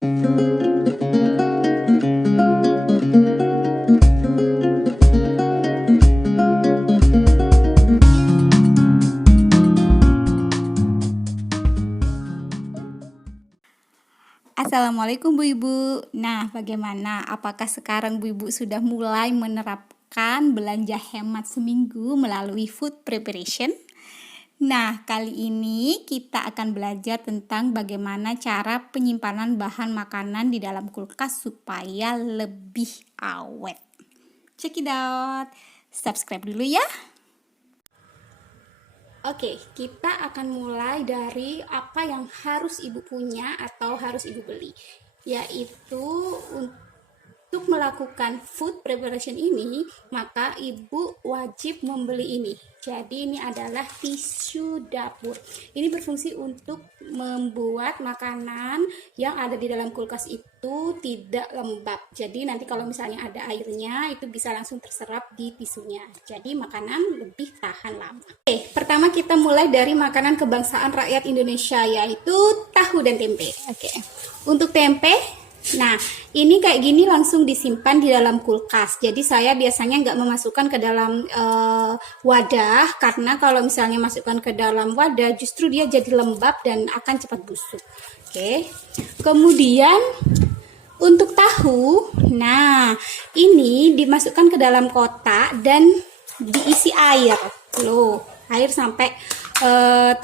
Assalamualaikum Bu Ibu. Nah, bagaimana? Apakah sekarang Bu Ibu sudah mulai menerapkan belanja hemat seminggu melalui food preparation? Nah, kali ini kita akan belajar tentang bagaimana cara penyimpanan bahan makanan di dalam kulkas supaya lebih awet. Check it out. Subscribe dulu ya. Oke, kita akan mulai dari apa yang harus Ibu punya atau harus Ibu beli, yaitu untuk melakukan food preparation ini, maka Ibu wajib membeli ini. Jadi ini adalah tisu dapur. Ini berfungsi untuk membuat makanan yang ada di dalam kulkas itu tidak lembab. Jadi nanti kalau misalnya ada airnya, itu bisa langsung terserap di tisunya. Jadi makanan lebih tahan lama. Oke, pertama kita mulai dari makanan kebangsaan rakyat Indonesia, yaitu tahu dan tempe. Oke, untuk tempe, nah, ini kayak gini langsung disimpan di dalam kulkas. Jadi saya biasanya nggak memasukkan ke dalam wadah, karena kalau misalnya masukkan ke dalam wadah, justru dia jadi lembab dan akan cepat busuk. Oke. Kemudian untuk tahu, nah ini dimasukkan ke dalam kotak dan diisi air. Loh, air sampai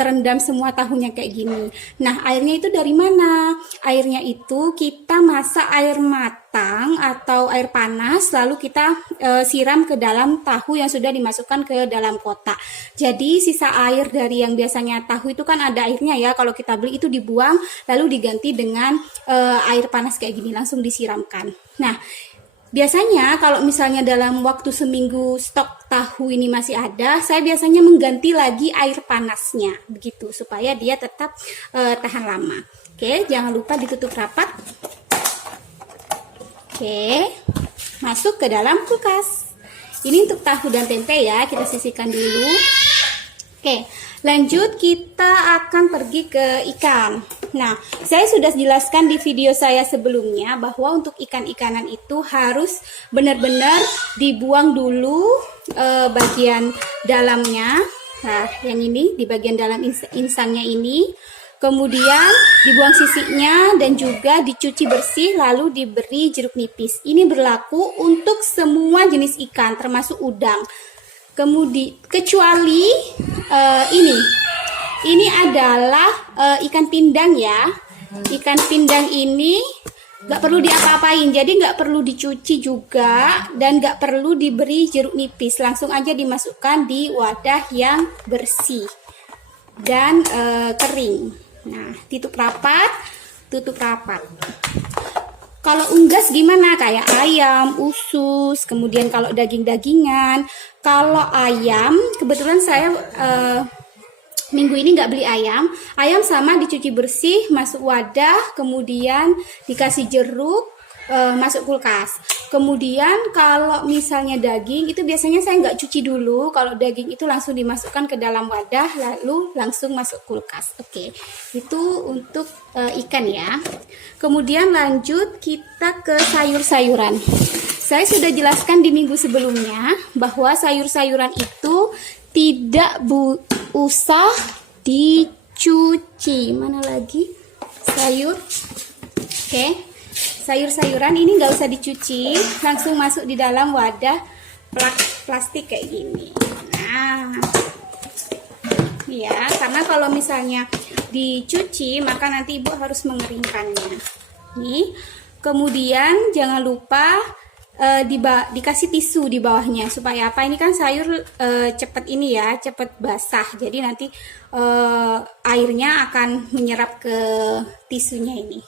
terendam semua tahunya kayak gini. Nah, airnya itu dari mana? Airnya itu kita masak air matang atau air panas, lalu kita siram ke dalam tahu yang sudah dimasukkan ke dalam kotak. Jadi sisa air dari yang biasanya tahu itu kan ada airnya ya, kalau kita beli itu dibuang lalu diganti dengan air panas kayak gini, langsung disiramkan. Nah, biasanya kalau misalnya dalam waktu seminggu stok tahu ini masih ada, saya biasanya mengganti lagi air panasnya, begitu supaya dia tetap tahan lama. Oke, jangan lupa ditutup rapat. Oke, masuk ke dalam kulkas. Ini untuk tahu dan tempe ya, kita sisihkan dulu. Oke, lanjut kita akan pergi ke ikan. Nah, saya sudah jelaskan di video saya sebelumnya bahwa untuk ikan-ikanan itu harus benar-benar dibuang dulu bagian dalamnya. Nah, yang ini di bagian dalam insangnya ini. Kemudian dibuang sisinya dan juga dicuci bersih lalu diberi jeruk nipis. Ini berlaku untuk semua jenis ikan termasuk udang. Kemudian kecuali ini adalah ikan pindang ya. Ikan pindang ini nggak perlu diapa-apain, jadi nggak perlu dicuci juga dan nggak perlu diberi jeruk nipis, langsung aja dimasukkan di wadah yang bersih dan kering. Nah, tutup rapat. Kalau unggas gimana? Kayak ayam, usus, kemudian kalau daging-dagingan. Kalau ayam, kebetulan saya minggu ini nggak beli ayam. Ayam sama dicuci bersih, masuk wadah, kemudian dikasih jeruk, masuk kulkas. Kemudian kalau misalnya daging, itu biasanya saya nggak cuci dulu. Kalau daging itu langsung dimasukkan ke dalam wadah, lalu langsung masuk kulkas. Oke, itu untuk ikan ya. Kemudian lanjut kita ke sayur-sayuran. Saya sudah jelaskan di minggu sebelumnya bahwa sayur-sayuran itu tidak usah dicuci. Mana lagi sayur? Oke, sayur-sayuran ini nggak usah dicuci, langsung masuk di dalam wadah plastik kayak gini. Nah, ya, karena kalau misalnya dicuci maka nanti ibu harus mengeringkannya. Nih, kemudian jangan lupa dikasih tisu di bawahnya supaya apa, ini kan sayur cepet ini ya, cepet basah, jadi nanti airnya akan menyerap ke tisunya ini.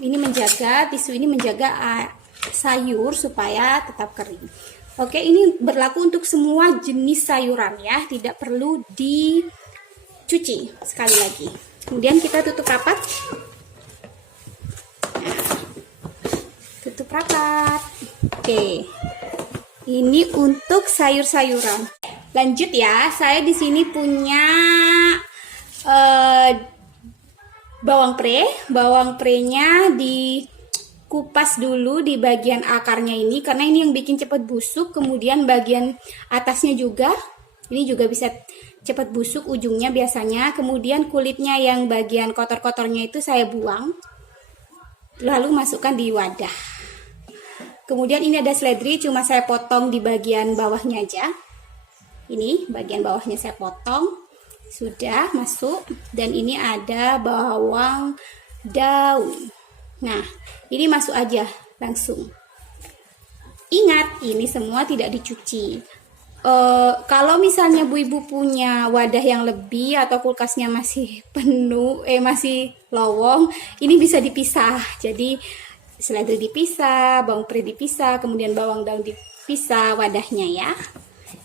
Tisu ini menjaga sayur supaya tetap kering. Oke, ini berlaku untuk semua jenis sayuran ya, tidak perlu dicuci sekali lagi. Kemudian kita tutup rapat. Tutup rapat. Oke. Ini untuk sayur-sayuran. Lanjut ya, saya di sini punya Bawang prenya dikupas dulu di bagian akarnya ini, karena ini yang bikin cepat busuk. Kemudian bagian atasnya juga, ini juga bisa cepat busuk ujungnya biasanya. Kemudian kulitnya yang bagian kotor-kotornya itu saya buang, lalu masukkan di wadah. Kemudian ini ada seledri, cuma saya potong di bagian bawahnya aja. Ini bagian bawahnya saya potong, sudah masuk. Dan ini ada bawang daun. Nah, ini masuk aja langsung. Ingat, ini semua tidak dicuci. Kalau misalnya Bu Ibu punya wadah yang lebih atau kulkasnya masih penuh, masih lowong, ini bisa dipisah. Jadi seledri dipisah, bawang pre dipisah, kemudian bawang daun dipisah wadahnya ya.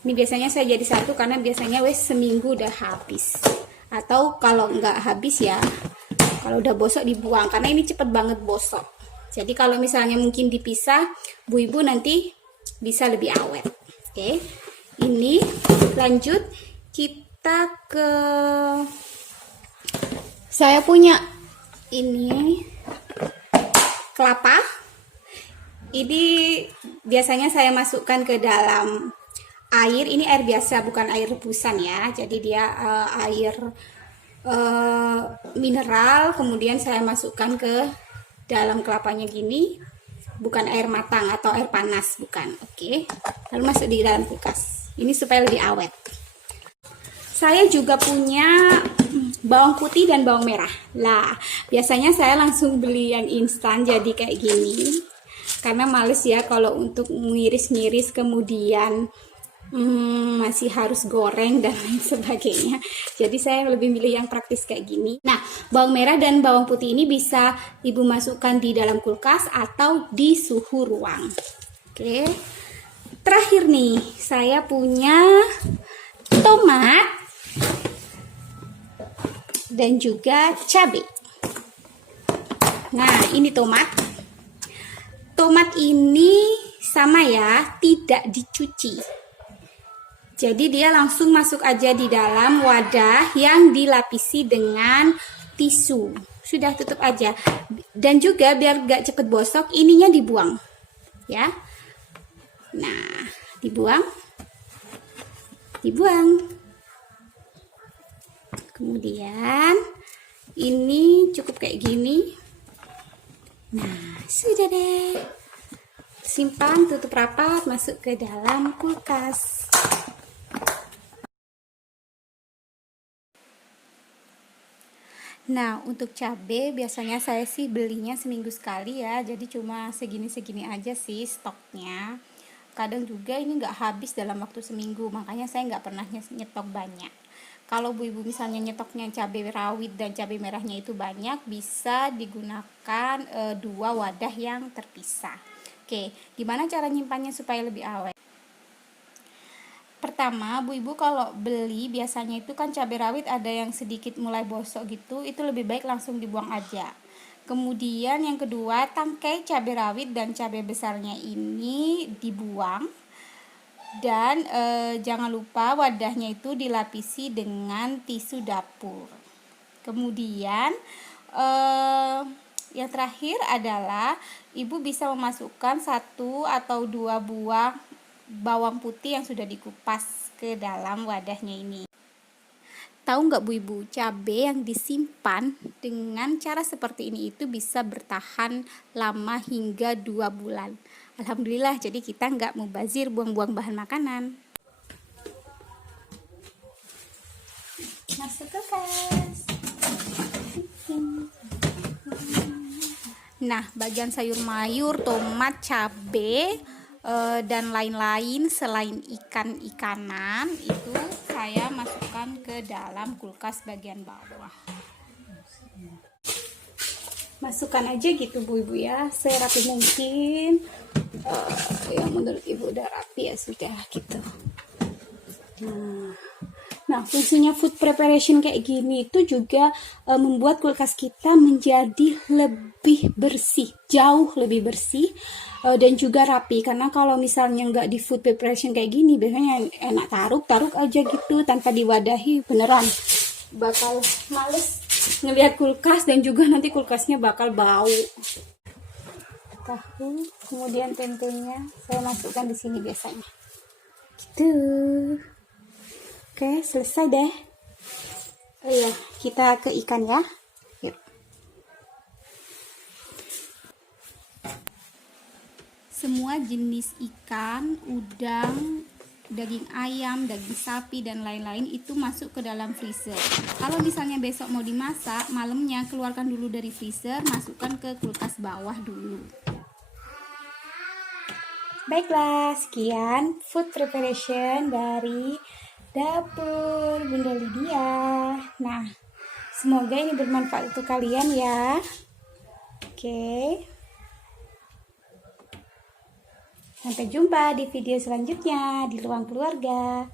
Ini biasanya saya jadi satu karena biasanya seminggu udah habis. Atau kalau nggak habis ya, kalau udah bosok dibuang karena ini cepet banget bosok. Jadi kalau misalnya mungkin dipisah, Bu Ibu nanti bisa lebih awet. Oke. Ini lanjut kita ke, saya punya ini kelapa. Ini biasanya saya masukkan ke dalam air. Ini air biasa, bukan air rebusan ya. Jadi dia air mineral. Kemudian saya masukkan ke dalam kelapanya gini, bukan air matang atau air panas, bukan. Oke. Lalu masuk di dalam kulkas. Ini supaya lebih awet. Saya juga punya bawang putih dan bawang merah. Lah, biasanya saya langsung beli yang instan jadi kayak gini. Karena males ya kalau untuk ngiris-ngiris kemudian masih harus goreng dan lain sebagainya. Jadi saya lebih milih yang praktis kayak gini. Nah, bawang merah dan bawang putih ini bisa Ibu masukkan di dalam kulkas atau di suhu ruang. Oke. Terakhir nih, saya punya tomat dan juga cabai. Nah, ini tomat. Tomat ini sama ya, tidak dicuci. Jadi dia langsung masuk aja di dalam wadah yang dilapisi dengan tisu. Sudah, tutup aja. Dan juga biar gak cepet bosok, ininya dibuang. Ya. Nah, dibuang. Kemudian ini cukup kayak gini. Nah, sudah deh. Simpan, tutup rapat, masuk ke dalam kulkas. Nah, untuk cabai biasanya saya sih belinya seminggu sekali ya. Jadi cuma segini-segini aja sih stoknya. Kadang juga ini nggak habis dalam waktu seminggu, makanya saya nggak pernah nyetok banyak. Kalau Bu Ibu misalnya nyetoknya cabai rawit dan cabai merahnya itu banyak, bisa digunakan 2 wadah yang terpisah. Oke, gimana cara nyimpannya supaya lebih awet? Pertama, Bu Ibu kalau beli biasanya itu kan cabai rawit ada yang sedikit mulai bosok gitu, itu lebih baik langsung dibuang aja. Kemudian yang kedua, tangkai cabai rawit dan cabai besarnya ini dibuang. Dan jangan lupa wadahnya itu dilapisi dengan tisu dapur. Kemudian yang terakhir adalah Ibu bisa memasukkan 1 atau 2 buah bawang putih yang sudah dikupas ke dalam wadahnya ini. Tahu nggak Bu Ibu, cabai yang disimpan dengan cara seperti ini itu bisa bertahan lama hingga 2 bulan. Alhamdulillah, jadi kita nggak mubazir buang-buang bahan makanan. Masuk ke kulkas. Nah, bagian sayur mayur, tomat, cabai, dan lain-lain selain ikan-ikanan itu saya masukkan ke dalam kulkas bagian bawah. Masukkan aja gitu Bu Ibu ya, serapi mungkin. Yang menurut Ibu udah rapi ya sudah gitu. Nah, fungsinya food preparation kayak gini itu juga membuat kulkas kita menjadi lebih bersih, jauh lebih bersih dan juga rapi. Karena kalau misalnya nggak di food preparation kayak gini, biasanya enak taruk aja gitu tanpa diwadahi, beneran bakal males ngelihat kulkas dan juga nanti kulkasnya bakal bau. Tahu, kemudian tentunya saya masukkan di sini biasanya. Gitu. Oke, selesai deh. Oh iya, kita ke ikan ya. Yuk. Semua jenis ikan, udang, daging ayam, daging sapi, dan lain-lain itu masuk ke dalam freezer. Kalau misalnya besok mau dimasak, malamnya keluarkan dulu dari freezer, masukkan ke kulkas bawah dulu. Baiklah, sekian food preparation dari dapur Bunda Lydia. Nah, semoga ini bermanfaat untuk kalian ya. Oke. Sampai jumpa di video selanjutnya di Ruang Keluarga.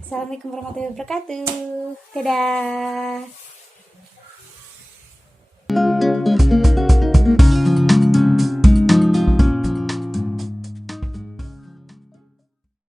Assalamualaikum warahmatullahi wabarakatuh. Dadah.